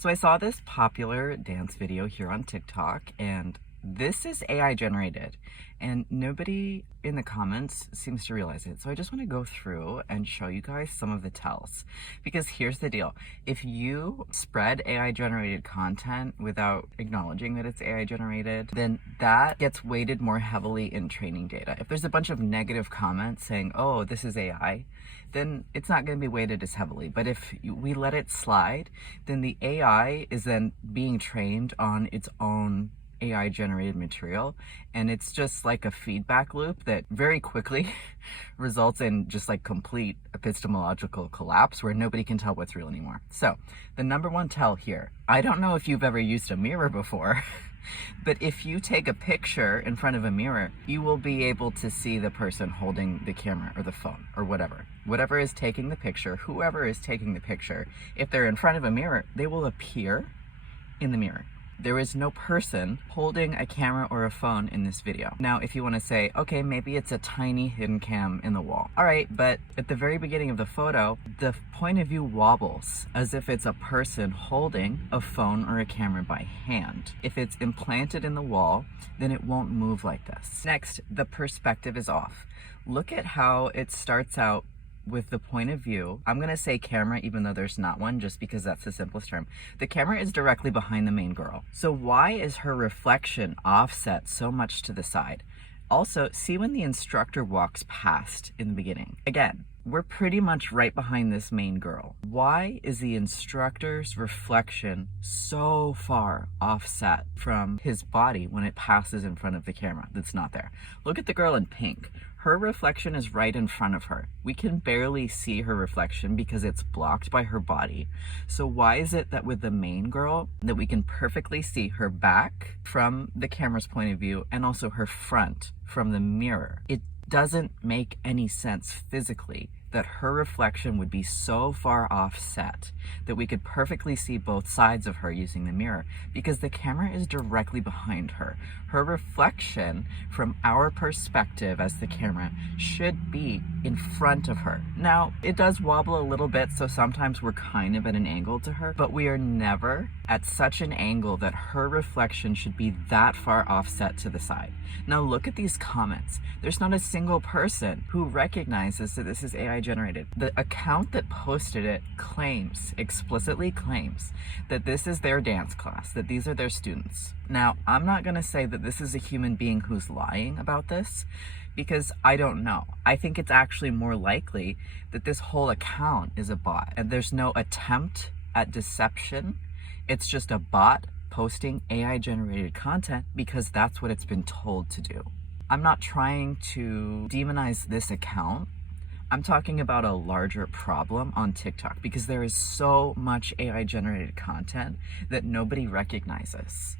So I saw this popular dance video here on TikTok, and this is AI generated, and nobody in the comments seems to realize it. So I just want to go through and show you guys some of the tells. Because here's the deal. If you spread AI generated content without acknowledging that it's AI generated, then that gets weighted more heavily in training data. If there's a bunch of negative comments saying, oh, this is AI, then it's not going to be weighted as heavily. But if we let it slide, then the AI is then being trained on its own AI generated material, and it's just like a feedback loop that very quickly results in just like complete epistemological collapse where nobody can tell what's real anymore. So the number one tell here, I don't know if you've ever used a mirror before, but if you take a picture in front of a mirror, you will be able to see the person holding the camera or the phone or whatever is taking the picture. Whoever is taking the picture, if they're in front of a mirror, they will appear in the mirror. There is no person holding a camera or a phone in this video. Now, if you want to say, okay, maybe it's a tiny hidden cam in the wall. All right, but at the very beginning of the photo, the point of view wobbles as if it's a person holding a phone or a camera by hand. If it's implanted in the wall, then it won't move like this. Next, the perspective is off. Look at how it starts out with the point of view. I'm going to say camera even though there's not one, just because that's the simplest term. The camera is directly behind the main girl. So why is her reflection offset so much to the side? Also, see when the instructor walks past in the beginning. Again, we're pretty much right behind this main girl. Why is the instructor's reflection so far offset from his body when it passes in front of the camera that's not there? Look at the girl in pink. Her reflection is right in front of her. We can barely see her reflection because it's blocked by her body. So why is it that with the main girl that we can perfectly see her back from the camera's point of view and also her front from the mirror? It doesn't make any sense physically that her reflection would be so far offset that we could perfectly see both sides of her using the mirror, because the camera is directly behind her. Her reflection from our perspective as the camera should be in front of her. Now, it does wobble a little bit, so sometimes we're kind of at an angle to her, but we are never at such an angle that her reflection should be that far offset to the side. Now look at these comments. There's not a single person who recognizes that this is AI generated. The account that posted it explicitly claims that this is their dance class, that these are their students. Now, I'm not going to say that this is a human being who's lying about this, because I don't know. I think it's actually more likely that this whole account is a bot and there's no attempt at deception. It's just a bot posting AI generated content because that's what it's been told to do. I'm not trying to demonize this account. I'm talking about a larger problem on TikTok because there is so much AI generated content that nobody recognizes.